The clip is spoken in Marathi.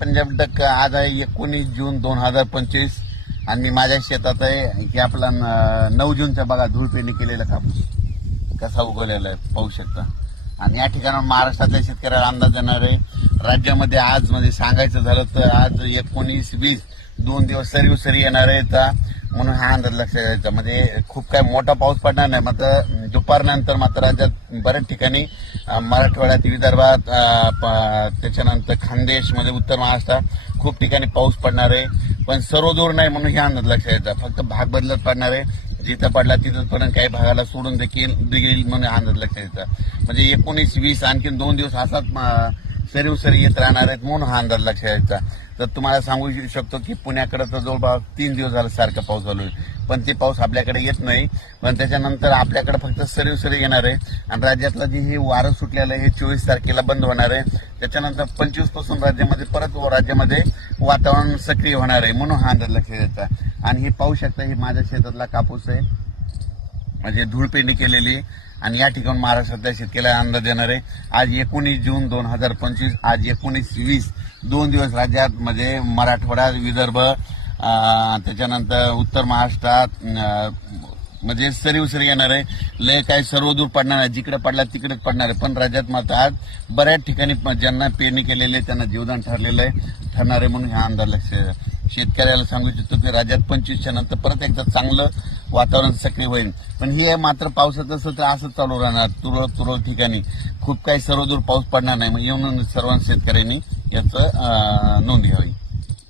पंजाब डक आज आहे एकोणीस जून दोन हजार पंचवीस. आणि माझ्या शेतात आहे की आपला न- नऊ जूनचा बघा धुळपेणी केलेला कापूस. कसा उगवलेला आहे पाहू शकता. आणि या ठिकाणावर महाराष्ट्रातल्या शेतकऱ्याला अंदाज येणार आहे. राज्यामध्ये आज म्हणजे सांगायचं झालं तर आज एकोणीस वीस दोन दिवस सरी उसरी येणार आहे तर म्हणून हा अंदाज लक्षात द्यायचा. म्हणजे खूप काय मोठा पाऊस पडणार नाही मात्र दुपारनंतर मात्र राज्यात बऱ्याच ठिकाणी मराठवाड्यात विदर्भात प- त्याच्यानंतर खानदेश म्हणजे उत्तर महाराष्ट्रात खूप ठिकाणी पाऊस पडणार आहे. पण सर्व दूर नाही म्हणून हे अंदाज लक्षात घ्यायचा फक्त भाग बदलत पडणार आहे. जिथं पडला तिथंपर्यंत काही भागाला सोडून देखील देईल म्हणून अंदाज लक्षात येतात म्हणजे एकोणीस वीस आणखी दोन दिवस असाच अं, सरी येत राहणार आहेत म्हणून हा अंदाज लक्षात यायचा तर तुम्हाला सांगू शकतो की पुण्याकडे तर जवळपास तीन दिवस झाला सारखा पाऊस चालू आहे. पण ते पाऊस आपल्याकडे येत नाही. पण त्याच्यानंतर आपल्याकडे फक्त सरीउसरी सरी येणार आहे. आणि राज्यातलं जे हे वारं सुटलेलं आहे हे चोवीस तारखेला बंद होणार आहे. त्याच्यानंतर पंचवीसपासून राज्यामध्ये परत राज्यामध्ये वातावरण सक्रिय होणार आहे म्हणून हा अंदाज लक्षात यायचा आणि हे पाहू शकता हे माझ्या शेतातला कापूस आहे. म्हणजे धूळपेंडी केलेली आणि या ठिकाणी महाराष्ट्रातल्या शेतकऱ्याला अंदाज देणार. आहे आज एकोणीस जून दोन हजार पंचवीस आज एकोणीस वीस दोन दिवस राज्यात म्हणजे मराठवाडा विदर्भ त्याच्यानंतर उत्तर महाराष्ट्रात म्हणजे सरी उसरी येणार आहे. लय काय सर्व दूर पडणार आहे जिकडे पडला तिकडेच पडणार आहे. पण राज्यात मात्र आज बऱ्याच ठिकाणी ज्यांना पेरणी केलेली आहे त्यांना जीवदान ठरलेलं आहे ठरणार आहे म्हणून ह्या अंदाज शेतकऱ्याला सांगू इच्छितो की राज्यात पंचवीसच्या नंतर परत एकदा चांगलं वातावरण सक्रिय होईल. पण हे मात्र पावसाचं सत्र असंच चालू राहणार. तुरळक तुरळक ठिकाणी खूप काही सर्वदूर पाऊस पडणार नाही. म्हणजे येऊन सर्व शेतकऱ्यांनी याचं नोंद घ्यावी.